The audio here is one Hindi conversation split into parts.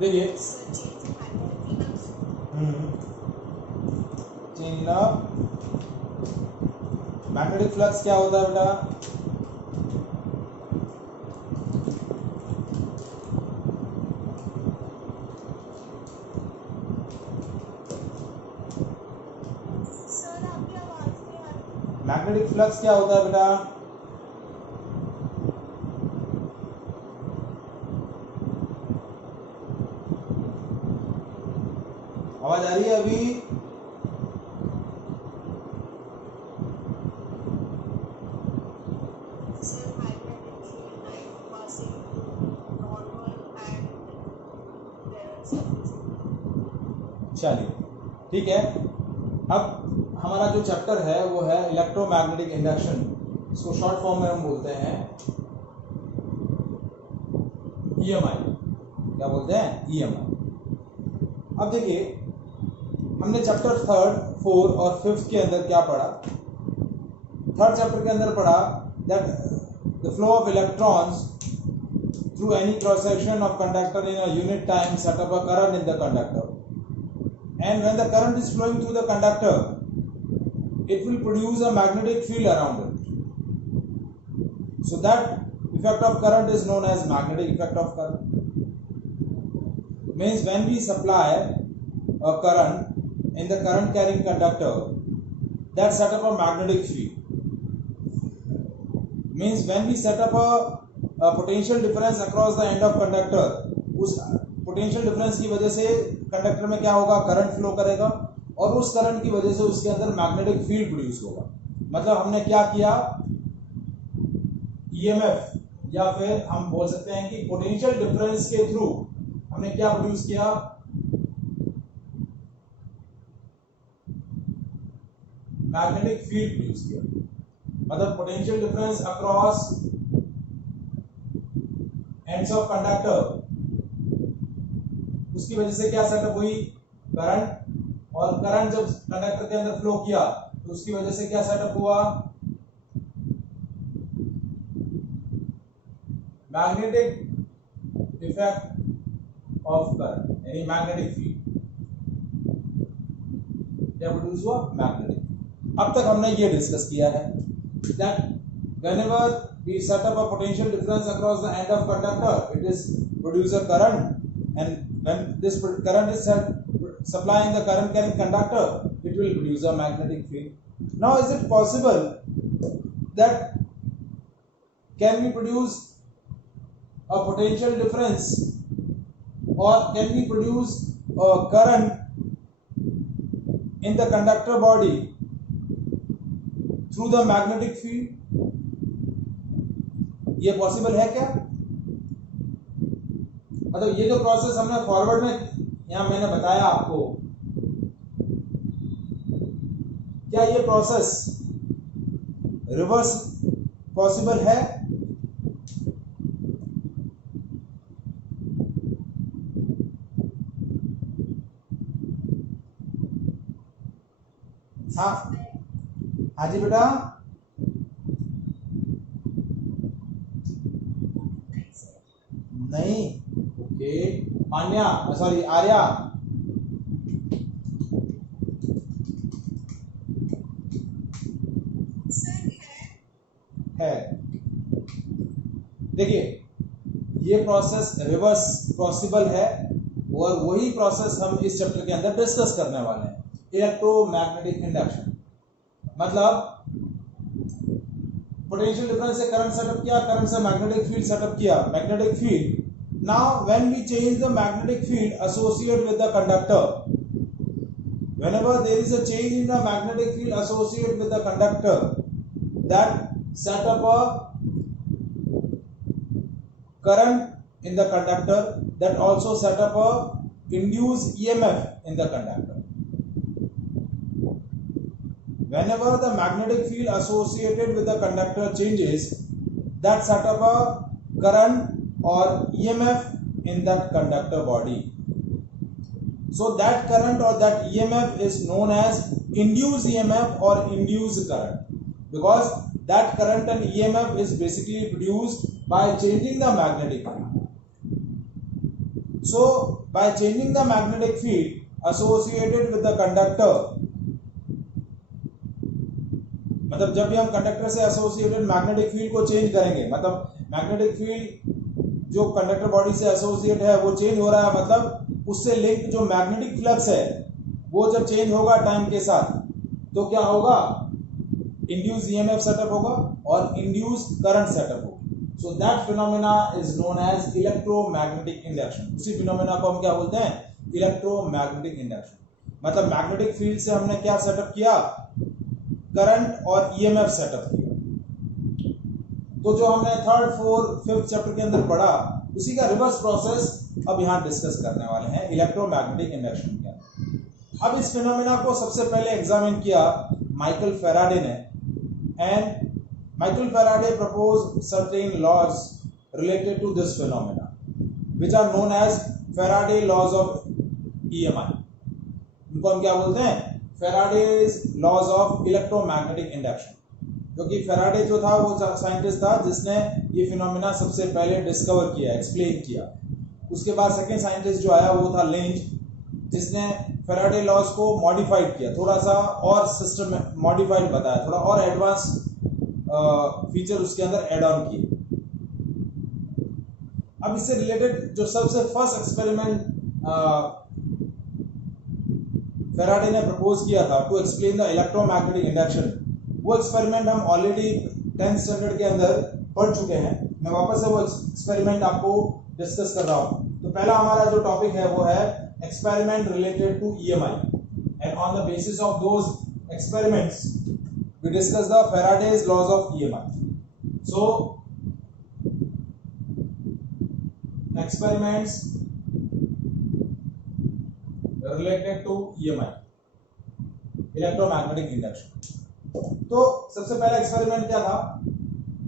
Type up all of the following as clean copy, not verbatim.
देखिए चेंज इन मैग्नेटिक फ्लक्स क्या होता है बेटा? मैग्नेटिक फ्लक्स क्या होता है बेटा? आवाज आ रही है अभी? चलिए ठीक है। अब हमारा जो चैप्टर है वो है इलेक्ट्रोमैग्नेटिक इंडक्शन। इसको शॉर्ट फॉर्म में हम बोलते हैं ईएमआई। क्या बोलते हैं? ईएमआई। अब देखिए हमने चैप्टर 3, 4 और 5 के अंदर क्या पढ़ा? 3rd चैप्टर के अंदर पढ़ा that the flow of electrons through any cross section of conductor in a unit time set up a current in the conductor, and when the current is flowing through the conductor it will produce a magnetic field around it. So that effect of current is known as magnetic effect of current. Means when we supply a current in the current carrying conductor, that set up a magnetic field. Means when we set up a potential difference across the end of conductor, उस पोटेंशियल डिफरेंस की वजह से कंडक्टर में क्या होगा? करंट फ्लो करेगा और उस करंट की वजह से उसके अंदर मैग्नेटिक फील्ड प्रोड्यूस होगा। मतलब हमने क्या किया? ईएमएफ या फिर हम बोल सकते हैं कि पोटेंशियल डिफरेंस के थ्रू हमने क्या प्रोड्यूस किया? मैग्नेटिक फील्ड प्रोड्यूस किया। मतलब potential difference across ends of conductor, उसकी वजह से क्या सेटअप हुई? करंट। और करंट जब कंडक्टर के अंदर फ्लो किया तो उसकी वजह से क्या सेटअप हुआ? मैग्नेटिक इफेक्ट ऑफ करंट, यानी मैग्नेटिक फील्ड क्या प्रोड्यूस हुआ? मैग्नेटिक। अब तक हमने ये डिस्कस किया है that whenever we set up a potential difference across the end of conductor, it is produce a current, and when this current is supplying the current carrying conductor, it will produce a magnetic field. Now is it possible that can we produce a potential difference or can we produce a current in the conductor body through the magnetic field? ये पॉसिबल है क्या? मतलब ये जो प्रोसेस हमने फॉरवर्ड में यहां मैंने बताया आपको, क्या ये प्रोसेस रिवर्स पॉसिबल है? हाँ हाँ जी बेटा। नहीं। Okay Anya, sorry Arya. है। देखिए ये प्रोसेस रिवर्स पॉसिबल है और वही प्रोसेस हम इस चैप्टर के अंदर डिस्कस करने वाले हैं, इलेक्ट्रोमैग्नेटिक इंडक्शन। मतलब पोटेंशियल डिफरेंस से करंट सेटअप किया, करंट से मैग्नेटिक फील्ड सेटअप किया, magnetic field. Now when we change the magnetic field associated with the conductor, whenever there is a change in the magnetic field associated with the conductor, that set up a current in the conductor, that also set up a induced EMF in the conductor. Whenever the magnetic field associated with the conductor changes, that set up a current or EMF in that conductor body. So that current or that EMF is known as induced EMF or induced current, because that current and EMF is basically produced by changing the magnetic field. So by changing the magnetic field associated with the conductor, मतलब जब भी हम कंडक्टर से एसोसिएटेड मैग्नेटिक फील्ड को चेंज करेंगे, मतलब मैग्नेटिक फील्ड जो कंडक्टर बॉडी से एसोसिएट है वो चेंज हो रहा है, मतलब उससे लिंक जो मैग्नेटिक फ्लक्स है वो जब चेंज होगा टाइम के साथ तो क्या होगा, इंड्यूस ईएमएफ सेटअप होगा और इंड्यूस करंट सेटअप होगा. So that phenomena is known as electromagnetic induction. उसी फिनोमेना को हम क्या बोलते हैं, इलेक्ट्रोमैग्नेटिक इंडक्शन. मतलब मैग्नेटिक फील्ड से हमने क्या सेटअप किया, करंट और ईएमएफ सेटअप किया. तो जो हमने थर्ड फोर्थ फिफ्थ चैप्टर के अंदर पढ़ा उसी का रिवर्स प्रोसेस अब यहाँ डिस्कस करने वाले हैं इलेक्ट्रोमैग्नेटिक इंडक्शन के अंदर. अब इस फिनोमेना को सबसे पहले एग्जामिन किया माइकल फैराडे ने, and Michael Faraday propose certain laws related to this phenomena which are known as Faraday laws of EMI. उनको हम क्या बोलते हैं, Faraday's laws of electromagnetic induction. क्योंकि फैराडे जो था वो साइंटिस्ट था जिसने ये फिनोमेना सबसे पहले डिस्कवर किया, एक्सप्लेन किया. उसके बाद सेकंड साइंटिस्ट जो आया वो था लेंज, जिसने फैराडे लॉज को मॉडिफाइड किया, थोड़ा सा और सिस्टम मॉडिफाइड बताया, थोड़ा और एडवांस फीचर उसके अंदर ऐड ऑन किए. अब इससे रिलेटेड जो सबसे फर्स्ट एक्सपेरिमेंट फैराडे ने प्रपोज किया था to explain the electromagnetic induction, वो एक्सपेरिमेंट हम ऑलरेडी 10th स्टैंडर्ड के अंदर पढ़ चुके हैं. मैं वापस से वो एक्सपेरिमेंट आपको डिस्कस कर रहा हूं. तो पहला हमारा जो टॉपिक है वो है experiment related to EMI, and on the basis of those experiments we discuss the Faraday's laws of EMI. So experiments related to EMI, electromagnetic induction. तो सबसे पहला एक्सपेरिमेंट क्या था,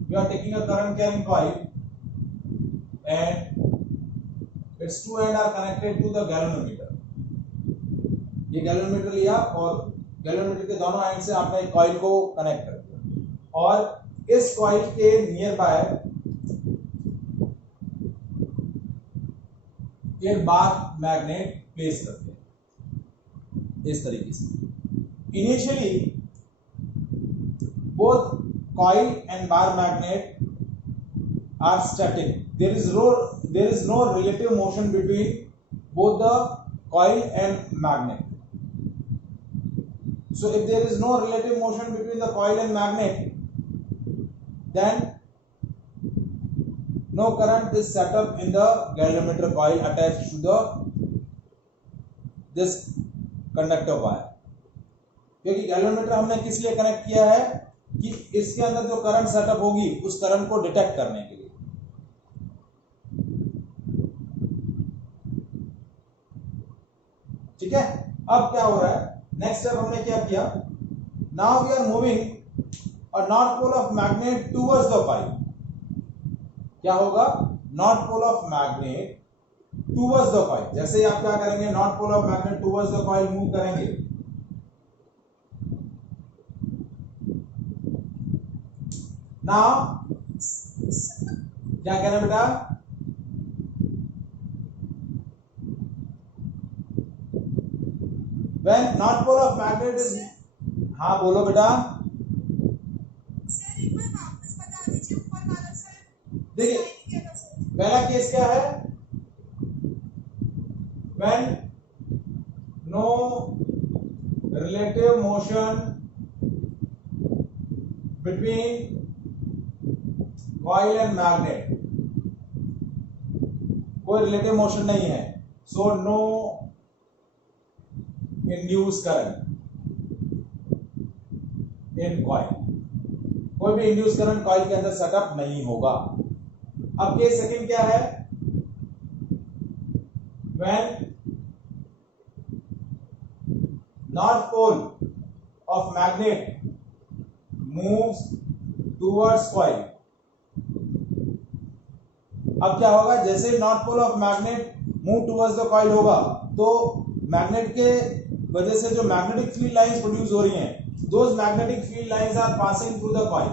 we are taking a current carrying coil and its two end are connected to the galvanometer. ये गैल्वेनोमीटर लिया और गैल्वेनोमीटर के दोनों एंड से आपने एक कॉइल को कनेक्ट कर दिया और इस कॉइल के नियर बाय एक बार मैग्नेट प्लेस कर दिया इस तरीके से. Initially both coil and bar magnet are static. There is no relative motion between both the coil and magnet. So if there is no relative motion between the coil and magnet, then no current is set up in the galvanometer coil attached to this conductor wire. क्योंकि गैल्वेनोमीटर हमने किस लिए कनेक्ट किया है कि इसके अंदर जो करंट सेटअप होगी उस करंट को डिटेक्ट करने के लिए. ठीक है. अब क्या हो रहा है, नेक्स्ट स्टेप हमने क्या किया, now we are moving a north pole of magnet towards the coil. क्या होगा, north pole of magnet towards the coil. जैसे ही आप क्या करेंगे, north pole of magnet towards the coil move करेंगे, नाउ क्या कहना बेटा, when north pole of magnet is, हाँ बोलो बेटा. देखिए पहला केस क्या है, when no relative motion between coil and magnet, कोई रिलेटिव मोशन नहीं है, so no induce current in coil. कोई भी इंड्यूस करंट कॉइल के अंदर सेटअप नहीं होगा. अब केस सेकंड क्या है, when north pole of magnet moves towards coil. अब क्या होगा, जैसे north pole of magnet move towards the coil होगा तो मैग्नेट के वजह से जो मैग्नेटिक फील्ड लाइंस प्रोड्यूस हो रही हैं, those magnetic field lines are passing through the coil.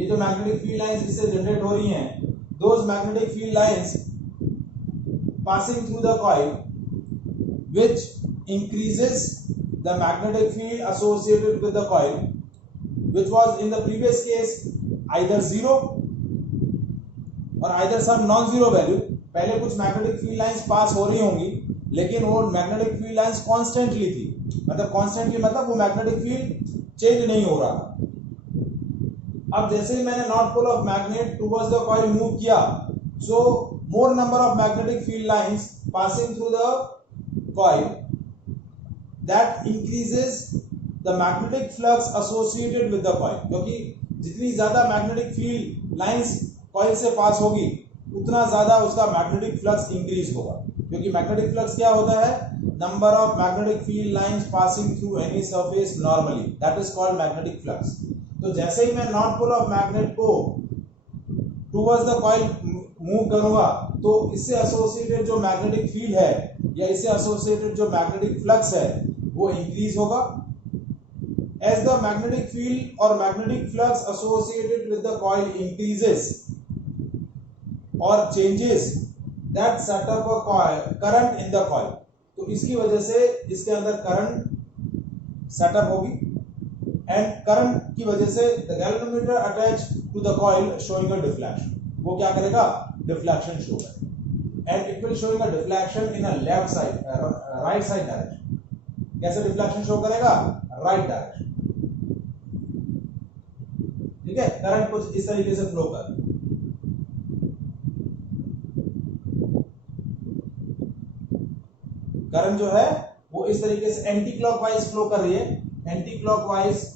ये जो मैग्नेटिक फील्ड लाइंस जिससे जनरेट हो रही हैं, those magnetic field lines passing through the coil which increases the magnetic field associated with the coil, which was in the previous case either zero or either some non-zero value. पहले कुछ मैग्नेटिक फील्ड लाइंस पास हो रही होंगी लेकिन वो मैग्नेटिक फील्ड लाइंस कॉन्स्टेंटली थी, मतलब कॉन्स्टेंटली मतलब वो मैग्नेटिक फील्ड चेंज नहीं हो रहा। अब जैसे ही मैंने north pole of magnet towards the coil move किया, so more number of magnetic field lines passing through the coil, that increases the magnetic flux associated with the coil, क्योंकि जितनी ज्यादा मैग्नेटिक फील्ड लाइंस कॉइल से पास होगी उतना ज्यादा उसका मैग्नेटिक फ्लक्स इंक्रीज होगा, क्योंकि मैग्नेटिक फ्लक्स क्या होता है, number of magnetic field lines passing through any surface normally, that is called magnetic flux. तो जैसे ही मैं नॉर्थ पोल ऑफ मैग्नेट को टुवर्ड्स द कॉइल मूव करूंगा तो इससे एसोसिएटेड जो मैग्नेटिक फील्ड है या इससे एसोसिएटेड जो मैग्नेटिक फ्लक्स है वो इंक्रीज होगा। एज द मैग्नेटिक फील्ड और magnetic flux associated with the coil increases और changes, that set up a current in the coil. तो इसकी वजह से इसके अंदर करंट सेटअप होगी एंड करंट की वजह से the galvanometer attach to the coil showing a deflection, वो क्या करेगा, डिफ्लेक्शन शो करेगा and it will showing a deflection in a left side right side direction. कैसे डिफ्लेक्शन शो करेगा, राइट डायरेक्शन, ठीक है। करंट कुछ इस तरीके से फ्लो कर, करंट जो है वो इस तरीके से एंटी क्लॉकवाइज फ्लो कर रही है, anti clockwise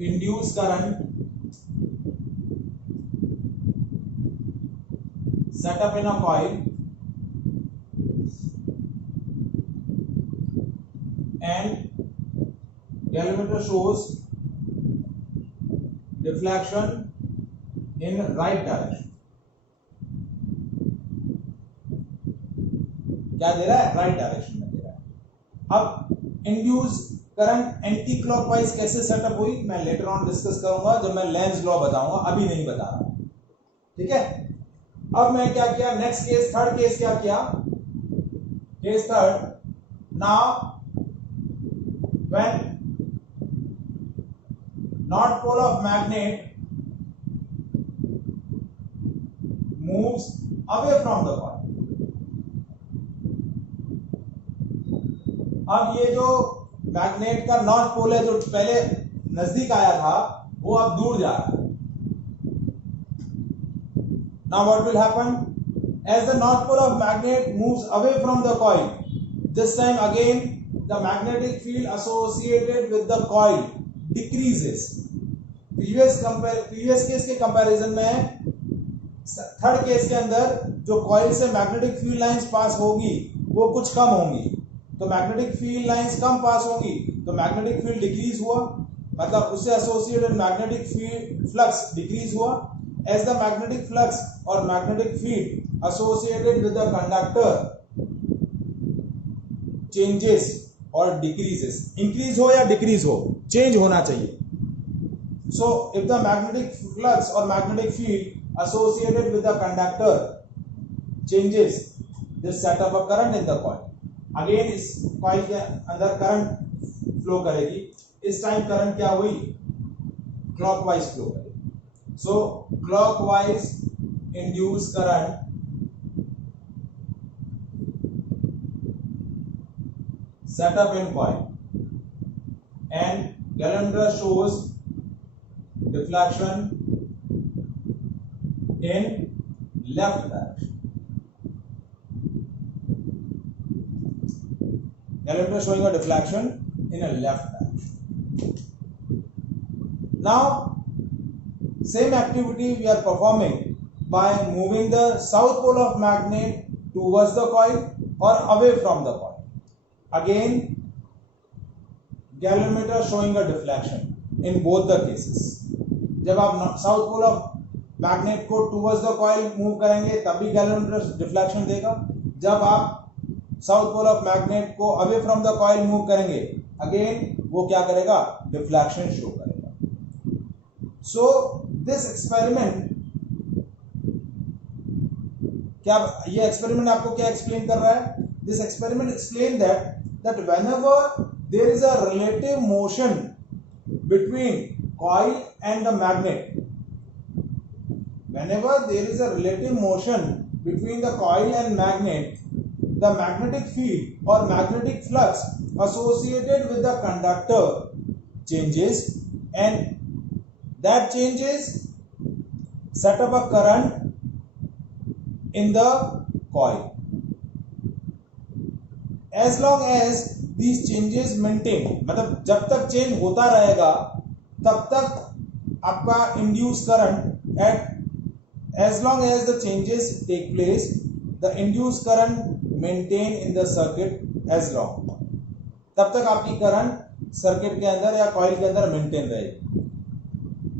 induce current set up in a coil and galvanometer shows deflection in right direction। क्या दे रहा है, राइट डायरेक्शन में दे रहा है। अब इंड्यूस करंट एंटी क्लॉकवाइज कैसे सेटअप हुई मैं लेटर ऑन डिस्कस करूंगा जब मैं लेंज लॉ बताऊंगा, अभी नहीं बता रहा, ठीक है। अब मैं क्या किया, नेक्स्ट केस, थर्ड केस क्या किया, case third, now when north pole of magnet moves away from the coil. अब ये जो मैग्नेट का नॉर्थ पोल है जो पहले नजदीक आया था वो अब दूर जा रहा है। Now what will happen? As the north pole of magnet moves away from the coil, this time again the magnetic field associated with the coil decreases. previous case के comparison में थर्ड केस के अंदर जो कॉइल से मैग्नेटिक फील्ड लाइंस पास होगी वो कुछ कम होंगी, तो मैग्नेटिक फील्ड लाइंस कम पास होंगी तो मैग्नेटिक फील्ड डिक्रीज हुआ, मतलब उससे associated magnetic field flux decrease हुआ। As the magnetic flux or magnetic field associated with the conductor changes or decreases, increase हो या decrease हो, change होना चाहिए। So if the magnetic flux or magnetic field associated with the conductor changes, this set up a current in the coil. Again इस coil के अंदर current flow करेगी, इस टाइम current क्या हुई, clockwise flow करेगी। So clockwise induced current set up in coil and galvanometer shows deflection in left direction। Galvanometer showing a deflection in a left direction। Now same activity we are performing by moving the south pole of magnet towards the coil or away from the coil. Again galvanometer showing a deflection in both the cases। जब आप साउथ पोल ऑफ मैग्नेट को टुवर्ड्स द कॉइल मूव करेंगे तब भी galvanometer डिफ्लेक्शन देगा, जब आप साउथ पोल ऑफ मैग्नेट को away from the coil move करेंगे अगेन वो क्या करेगा, डिफ्लेक्शन शो करेगा। सो दिस एक्सपेरिमेंट, क्या ये एक्सपेरिमेंट आपको क्या एक्सप्लेन कर रहा है? This experiment explain that whenever there is a relative motion between coil and the magnet, whenever there is a relative motion between the coil and magnet, the magnetic field or magnetic flux associated with the conductor changes, and that changes set up a current in the coil. As long as these changes maintain, मतलब जब तक चेंज होता रहेगा तब तक आपका induce current at as long as the changes take place, the induced current maintain in the circuit as long, तब तक आपकी करंट सर्किट के अंदर या कॉइल के अंदर मेंटेन रहेगी.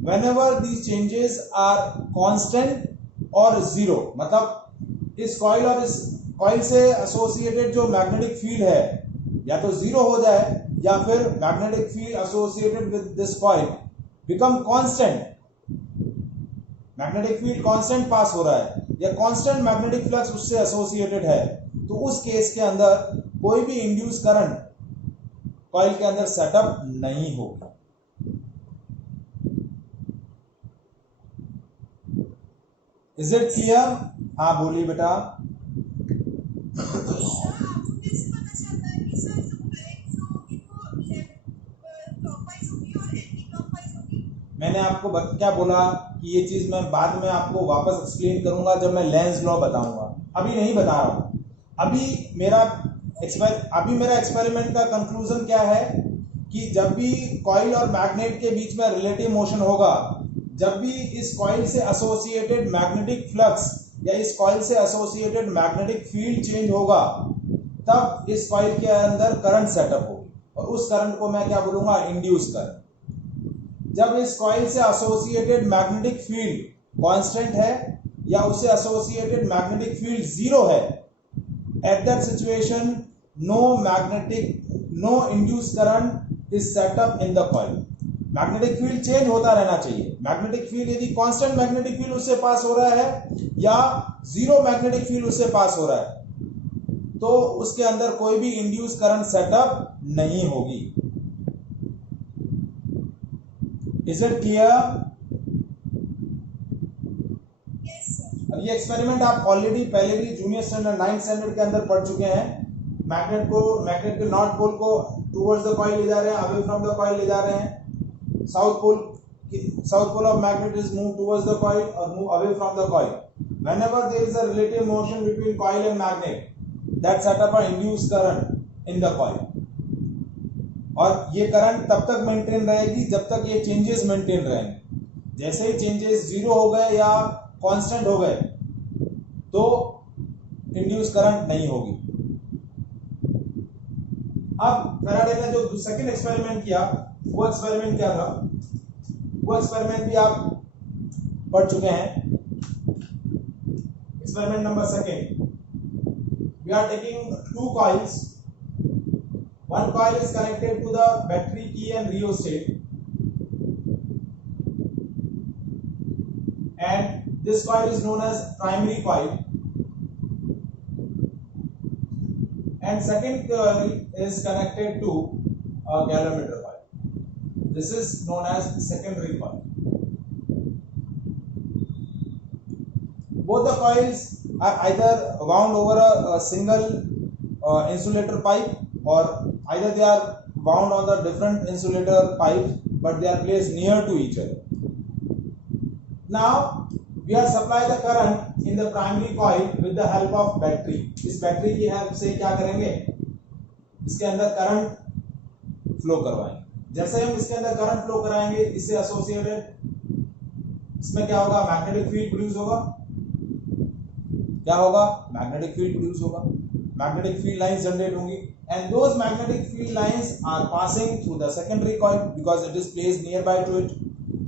whenever these changes are constant और जीरो, मतलब इस कॉइल और इस कॉइल से एसोसिएटेड जो मैग्नेटिक फील्ड है या तो जीरो हो जाए या फिर magnetic field associated with this coil become constant, magnetic field constant pass हो रहा है या कांस्टेंट मैग्नेटिक फ्लक्स उससे एसोसिएटेड है, तो उस केस के अंदर कोई भी इंड्यूस करंट कॉइल के अंदर सेटअप नहीं होगा. Is it clear? हाँ बोलिए बेटा. मैंने आपको क्या बोला कि ये चीज मैं बाद में आपको वापस एक्सप्लेन करूंगा जब मैं लेंस लॉ बताऊंगा, अभी नहीं बता रहा हूं. अभी मेरा एक्सपेरिमेंट का कंक्लूजन क्या है कि जब भी कॉइल और मैग्नेट के बीच में रिलेटिव मोशन होगा, जब भी इस कॉइल से एसोसिएटेड मैग्नेटिक फ्लक्स या इस कॉइल से एसोसिएटेड मैग्नेटिक फील्ड चेंज होगा, तब इस कॉइल के अंदर करंट सेटअप होगी और उस करंट को मैं क्या बोलूंगा? Induce current. जब इस कॉइल से एसोसिएटेड मैग्नेटिक फील्ड कांस्टेंट है या उससे एसोसिएटेड मैग्नेटिक फील्ड जीरो है, at that situation no induce current is set up in the coil. Magnetic field change होता रहना चाहिए. मैग्नेटिक फील्ड यदि कांस्टेंट मैग्नेटिक फील्ड उससे पास हो रहा है या जीरो मैग्नेटिक फील्ड उससे पास हो रहा है, तो उसके अंदर कोई भी इंड्यूस करंट सेटअप नहीं होगी. Is it clear? Yes, sir. अब ये एक्सपेरिमेंट आप ऑलरेडी पहले भी जूनियर स्टैंडर्ड 9th स्टैंडर्ड के अंदर पढ़ चुके हैं. मैग्नेट के नॉर्थ पोल को टुवर्ड्स द कॉइल ले जा रहे हैं, अवे फ्रॉम द कॉइल ले जा रहे हैं. South pole of magnet is move towards the coil और move away from the coil. Whenever there is a relative motion between coil and magnet, that set up a induced current in the coil. और ये करंट तब तक मेंटेन रहेगी जब तक ये चेंजेस मेंटेन रहेंगे. जैसे ही चेंजेस जीरो हो गए या कांस्टेंट हो गए तो इंड्यूस करंट नहीं होगी. अब फैराडे ने जो सेकंड एक्सपेरिमेंट किया, वो एक्सपेरिमेंट क्या था? वो एक्सपेरिमेंट भी आप पढ़ चुके हैं. Experiment number second, we are taking two coils. One coil is connected to the battery key and rheostat, and this coil is known as primary coil, and second coil is connected to a galvanometer coil. This is known as secondary coil. Both the coils are either wound over a single insulator pipe, or either they are wound on the different insulator pipes, but they are placed near to each other. Now we are supply the current in the primary coil with the help of battery. इस बैटरी की हेल्प से क्या करेंगे? इसके अंदर करंट फ्लो करवाएंगे. जैसे हम इसके अंदर करंट फ्लो कराएंगे, इससे एसोसिएटेड इसमें क्या होगा? मैग्नेटिक फील्ड प्रोड्यूस होगा. क्या होगा? मैग्नेटिक फील्ड प्रोड्यूस होगा. मैग्नेटिक फील्ड लाइंस जनरेट होंगी, and those magnetic field lines are passing through the secondary coil because it is placed nearby to it.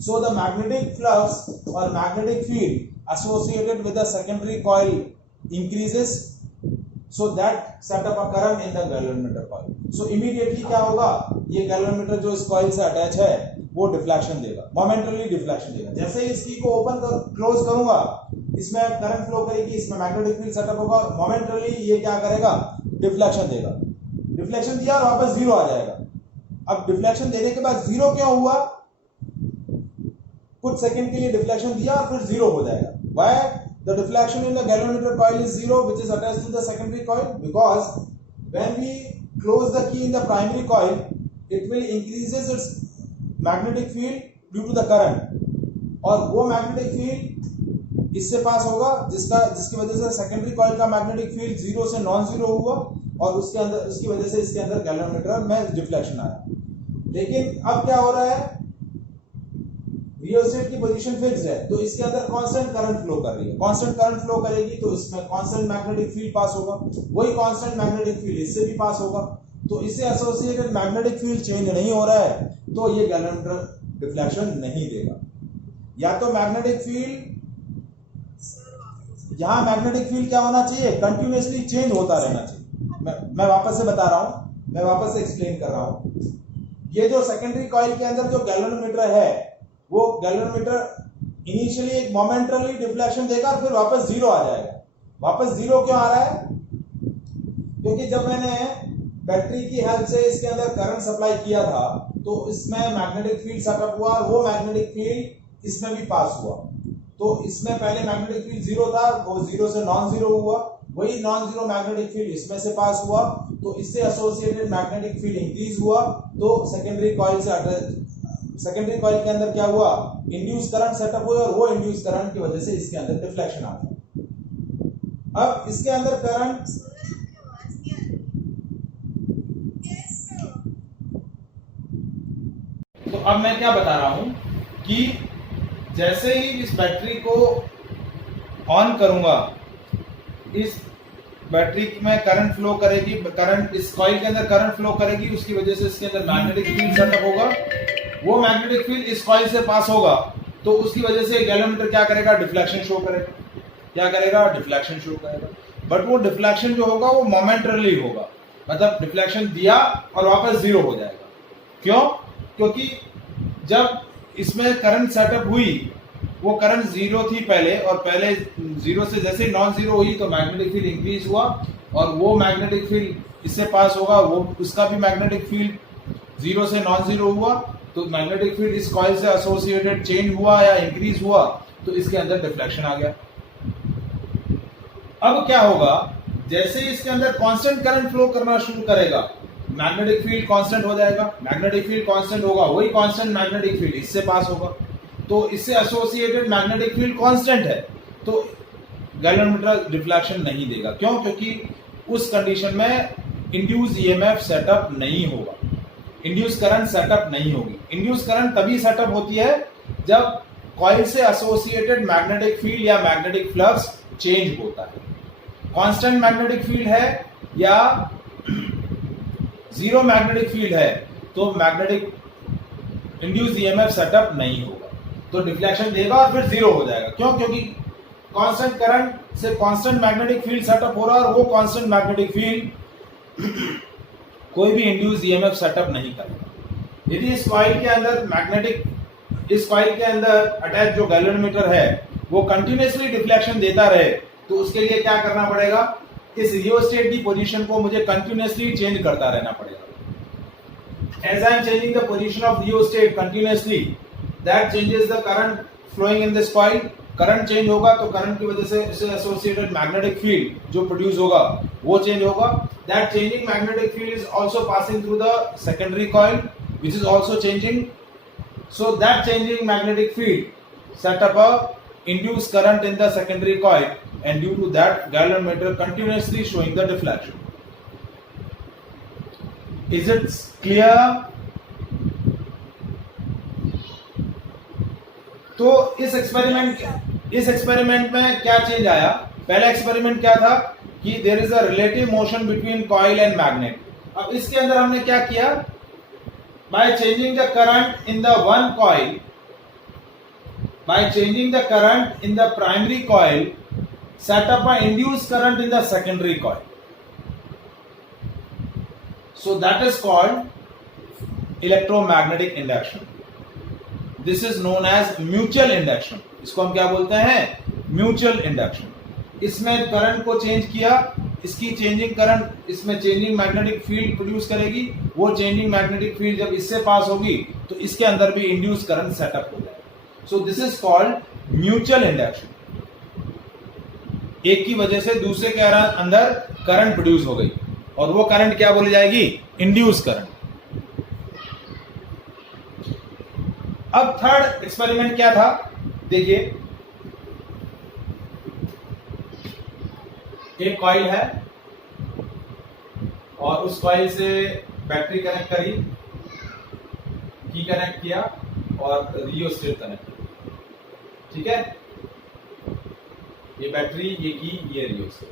So the magnetic flux or magnetic field associated with the secondary coil increases, so that set up a current in the galvanometer coil. So immediately क्या होगा? ये galvanometer जो इस coil से attach है, वो डिफ्लेक्शन देगा, मोमेंटरली डिफ्लेक्शन देगा। जैसे ही इस की को ओपन कर क्लोज करूंगा, इसमें करंट फ्लो करेगी, इसमें मैग्नेटिक फील्ड सेटअप होगा, मोमेंटरली ये क्या करेगा, डिफ्लेक्शन देगा। डिफ्लेक्शन दिया और वापस जीरो आ जाएगा। अब डिफ्लेक्शन देने के बाद जीरो क्यों हुआ, कुछ सेकंड के लिए डिफ्लेक्शन दिया और फिर जीरो हो जाएगा। Why the deflection in the galvanometer coil is zero which is attached to the secondary coil, because when we close the key in the primary coil it will increases its magnetic field due to the current, और वो मैग्नेटिक फील्ड इससे पास होगा जिसकी वजह से सेकेंडरी कॉइल का मैग्नेटिक फील्ड जीरो से नॉन जीरो हुआ और उसके अंदर उसकी वजह से इसके अंदर गैल्वेनोमीटर में डिफ्लेक्शन आया। लेकिन अब क्या हो रहा है, रियोस्टेट की पोजीशन फिक्स्ड है तो इसके अंदर कांस्टेंट करंट फ्लो कर रही है। कांस्टेंट करंट फ्लो करेगी तो इसमें कांस्टेंट मैग्नेटिक फील्ड पास होगा, वही कांस्टेंट मैग्नेटिक फील्ड इससे भी पास होगा, तो इससे एसोसिएटेड मैग्नेटिक फील्ड चेंज नहीं हो रहा है, तो ये गैल्वेनोमीटर डिफ्लेक्शन नहीं देगा। या तो मैग्नेटिक फील्ड, यहां मैग्नेटिक फील्ड क्या होना चाहिए, कंटिन्यूअसली चेंज होता रहना चाहिए। मैं वापस से बता रहा हूं, मैं वापस से एक्सप्लेन कर रहा हूं। ये जो सेकेंडरी कॉइल के अंदर जो गैल्वेनोमीटर है, वो गैल्वेनोमीटर इनिशियली एक मोमेंटरली डिफ्लेक्शन देगा और फिर वापस जीरो आ जाएगा। वापस जीरो क्यों आ रहा है, क्योंकि जब मैंने बैटरी की हेल्प से इसके अंदर करंट सप्लाई किया था तो इसमें मैग्नेटिक फील्ड सेटअप हुआ और वो मैग्नेटिक फील्ड इसमें भी पास हुआ। तो इसमें पहले मैग्नेटिक फील्ड जीरो था, वो जीरो से नॉन जीरो हुआ, वही नॉन जीरो मैग्नेटिक फील्ड इसमें से पास हुआ, तो इससे एसोसिएटेड मैग्नेटिक फील्ड इंक्रीज हुआ। तो सेकेंडरी कॉइल के अंदर क्या हुआ, इंड्यूस करंट सेटअप हुआ और वो इंड्यूस करंट की वजह से इसके अंदर डिफ्लेक्शन आ गया। अब इसके अंदर करंट, तो अब मैं क्या बता रहा हूं कि जैसे ही इस बैटरी को ऑन करूंगा, इस बैटरी में करंट फ्लो करेगी, करंट इस कॉइल के अंदर करंट फ्लो करेगी, उसकी वजह से इसके अंदर मैग्नेटिक फील्ड सेटअप होगा, वो मैग्नेटिक फील्ड इस कॉइल से पास होगा, तो उसकी वजह से गैल्वेनोमीटर क्या करेगा, डिफ्लेक्शन शो करेगा। क्या करेगा, डिफ्लेक्शन शो करेगा। बट वो डिफ्लेक्शन जो होगा वो मोमेंटरली होगा, मतलब डिफ्लेक्शन दिया और वापस जीरो हो जाएगा। क्यों, क्योंकि जब इसमें करंट सेटअप हुई, वो करंट जीरो थी पहले, और पहले जीरो से जैसे नॉन जीरो हुई तो मैग्नेटिक फील्ड इंक्रीज हुआ और वो मैग्नेटिक फील्ड इससे पास होगा, वो उसका भी मैग्नेटिक फील्ड जीरो से नॉन जीरो हुआ, तो मैग्नेटिक फील्ड इस कॉइल से एसोसिएटेड चेंज हुआ या इंक्रीज हुआ, तो इसके अंदर डिफ्लेक्शन आ गया। अब क्या होगा, जैसे इसके अंदर कांस्टेंट करंट फ्लो करना शुरू करेगा, मैग्नेटिक फील्ड कांस्टेंट हो जाएगा। मैग्नेटिक फील्ड कांस्टेंट होगा, वही कांस्टेंट मैग्नेटिक फील्ड इससे पास होगा, तो इससे एसोसिएटेड मैग्नेटिक फील्ड कांस्टेंट है, तो गैल्वेनोमीटर डिफ्लेक्शन नहीं देगा। क्यों, क्योंकि उस कंडीशन में इंड्यूस ईएमएफ सेटअप नहीं होगा, इंड्यूस करंट सेटअप नहीं होगी। इंड्यूस करंट तभी सेटअप होती है जब कॉइल से एसोसिएटेड मैग्नेटिक फील्ड या मैग्नेटिक फ्लक्स चेंज होता है। कांस्टेंट मैग्नेटिक फील्ड है या जीरो मैग्नेटिक फील्ड है तो मैग्नेटिक इंड्यूस ईएमएफ सेटअप नहीं होगा, तो डिफ्लेक्शन देगा और फिर जीरो हो जाएगा। क्यों, क्योंकि कांस्टेंट करंट से कांस्टेंट मैग्नेटिक फील्ड सेटअप हो रहा है और वो कांस्टेंट मैग्नेटिक फील्ड कोई भी इंड्यूस ईएमएफ सेटअप नहीं करेगा। यदि इस कॉइल के अंदर अटैच जो गैल्वेनोमीटर है वो कंटिन्यूअसली डिफ्लेक्शन देता रहे, तो उसके लिए क्या करना पड़ेगा, इस रियोस्टेट की पोजीशन को मुझे कंटिन्यूअसली चेंज करता रहना पड़ेगा। As I am changing the position of rheostat continuously, that changes the current flowing in this coil. Current change होगा तो करंट की वजह से इससे एसोसिएटेड मैग्नेटिक फील्ड जो प्रोड्यूस होगा वो चेंज होगा। That changing magnetic field is also passing through the secondary coil which is also changing, so that changing magnetic field set up a induced current in the secondary coil, and due to that galvanometer continuously showing the deflection. Is it clear? तो इस एक्सपेरिमेंट में क्या चेंज आया, पहला एक्सपेरिमेंट क्या था कि there is a relative motion between coil and magnet. अब इसके अंदर हमने क्या किया, by changing the current in the one coil, by changing the current in the primary coil, set up an induced current in the secondary coil. So that is called electromagnetic induction. This is known as mutual induction. इसको हम क्या बोलते हैं? Mutual induction. इसमें करंट को चेंज किया, इसकी चेंजिंग करंट इसमें चेंजिंग मैग्नेटिक फील्ड प्रोड्यूस करेगी। वो चेंजिंग मैग्नेटिक फील्ड जब इससे पास होगी तो इसके अंदर भी इंड्यूस करंट सेटअप हो जाएगा। So this is called mutual induction. एक की वजह से दूसरे के अंदर करंट प्रोड्यूस हो गई और वो करंट क्या बोली जाएगी? Induce current. अब थर्ड एक्सपेरिमेंट क्या था? देखिए, एक कॉइल है और उस कॉइल से बैटरी कनेक्ट करी, की कनेक्ट किया और रियोस्टेट कनेक्ट किया। ठीक है, ये बैटरी, ये की, ये rheostat.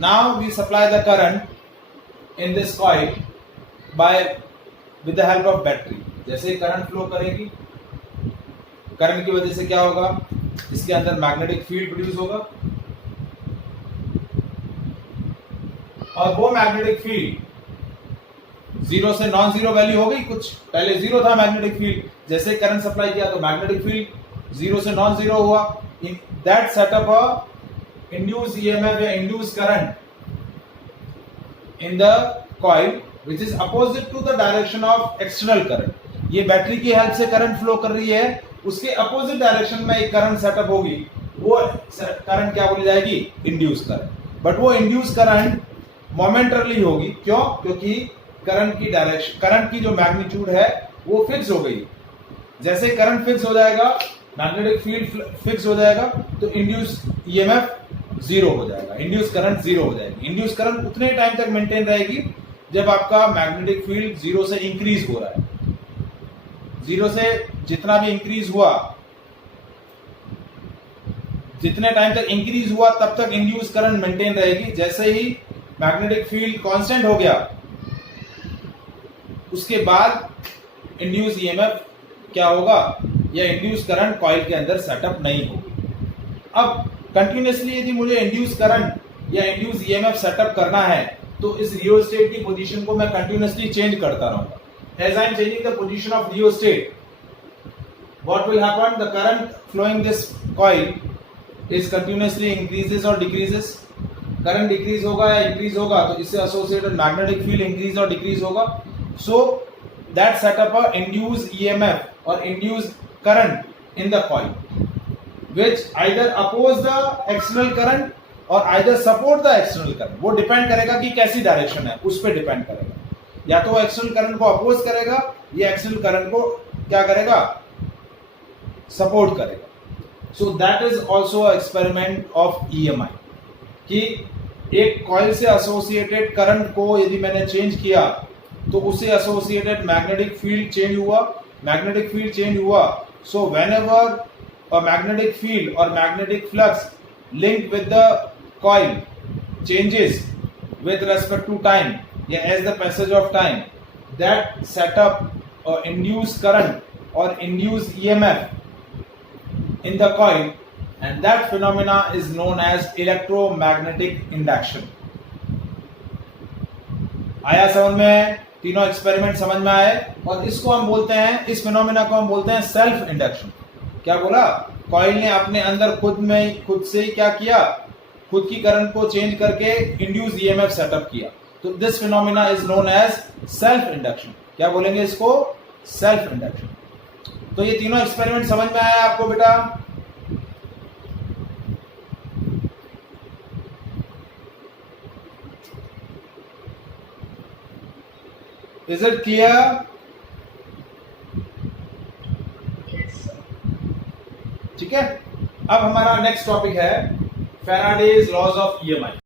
Now we supply the current in this coil by with the help of battery. जैसे करंट फ्लो करेगी, करंट की वजह से क्या होगा? इसके अंदर मैग्नेटिक फील्ड प्रोड्यूस होगा और वो मैग्नेटिक फील्ड जीरो से नॉन जीरो वैल्यू हो गई। कुछ पहले जीरो था मैग्नेटिक फील्ड, जैसे करंट सप्लाई किया तो मैग्नेटिक फील्ड जीरो से नॉन जीरो हुआ। In that setup a induce EMF या induce current in the coil which is opposite to the direction of external current. ये बैटरी की हेल्प से करंट फ्लो कर रही है, उसके अपोजिट डायरेक्शन में एक करंट सेटअप होगी। वो करंट क्या बोली जाएगी? Induce current. बट वो इंड्यूस करंट मोमेंटरली होगी। क्यों? क्योंकि करंट की डायरेक्शन, करंट की जो मैग्नीट्यूड है वो फिक्स हो गई। जैसे करंट फिक्स हो जाएगा, मैग्नेटिक फील्ड फिक्स हो जाएगा, तो इंड्यूस ईएमएफ जीरो हो जाएगा, इंड्यूस करंट जीरो हो जाएगी। इंड्यूस करंट उतने टाइम तक मेंटेन रहेगी जब आपका मैग्नेटिक फील्ड जीरो से इंक्रीज हो रहा है। जीरो से जितना भी इंक्रीज हुआ, जितने टाइम तक इंक्रीज हुआ तब तक इंड्यूस करंट मेंटेन रहेगी। जैसे ही मैग्नेटिक फील्ड कांस्टेंट हो गया, उसके बाद इंड्यूस ईएमएफ क्या होगा? या इंड्यूस करंट कॉइल के अंदर सेटअप नहीं होगी। अब कंटिन्यूअसली यदि मुझे इंड्यूस करंट या इंड्यूस ईएमएफ सेटअप करना है तो इस रियोस्टेट की पोजीशन को मैं कंटिन्यूअसली चेंज करता रहूंगा। As I am changing the position of rheostat, what will happen? The current flowing this coil is continuously increases or decreases. Current decrease होगा या increase होगा तो इससे associated magnetic field increase or decrease होगा. So that set up a induced EMF or induced current in the coil, which either oppose the external current or either support the external current. वो depend करेगा कि कैसी डायरेक्शन है, उस पर depend करेगा। या तो एक्सटर्नल करंट को अपोज करेगा या एक्सटर्नल करंट को क्या करेगा? सपोर्ट करेगा। So that is also experiment of EMI कि एक कॉइल से एसोसिएटेड करंट को यदि मैंने चेंज किया तो उससे एसोसिएटेड मैग्नेटिक फील्ड चेंज हुआ। मैग्नेटिक फील्ड चेंज हुआ, so whenever a magnetic field और magnetic flux linked with the coil changes with respect to time, yeah, as the passage of time, that set up induced current or induced EMF in the coil, and that phenomena is known as electromagnetic induction. आया समझ में? तीनों एक्सपेरिमेंट समझ में आए। और इसको हम बोलते हैं, इस फिनोमिना को हम बोलते हैं सेल्फ इंडक्शन। क्या बोला? कॉइल ने अपने अंदर खुद से ही क्या किया? खुद की करंट को चेंज करके इंड्यूस ईएमएफ सेटअप किया। तो this phenomena is known as self induction. क्या बोलेंगे इसको? Self induction. तो ये तीनों एक्सपेरिमेंट समझ में आया आपको बेटा? Is it clear? ठीक है, अब हमारा नेक्स्ट टॉपिक है फैराडेज लॉज ऑफ ईएमआई।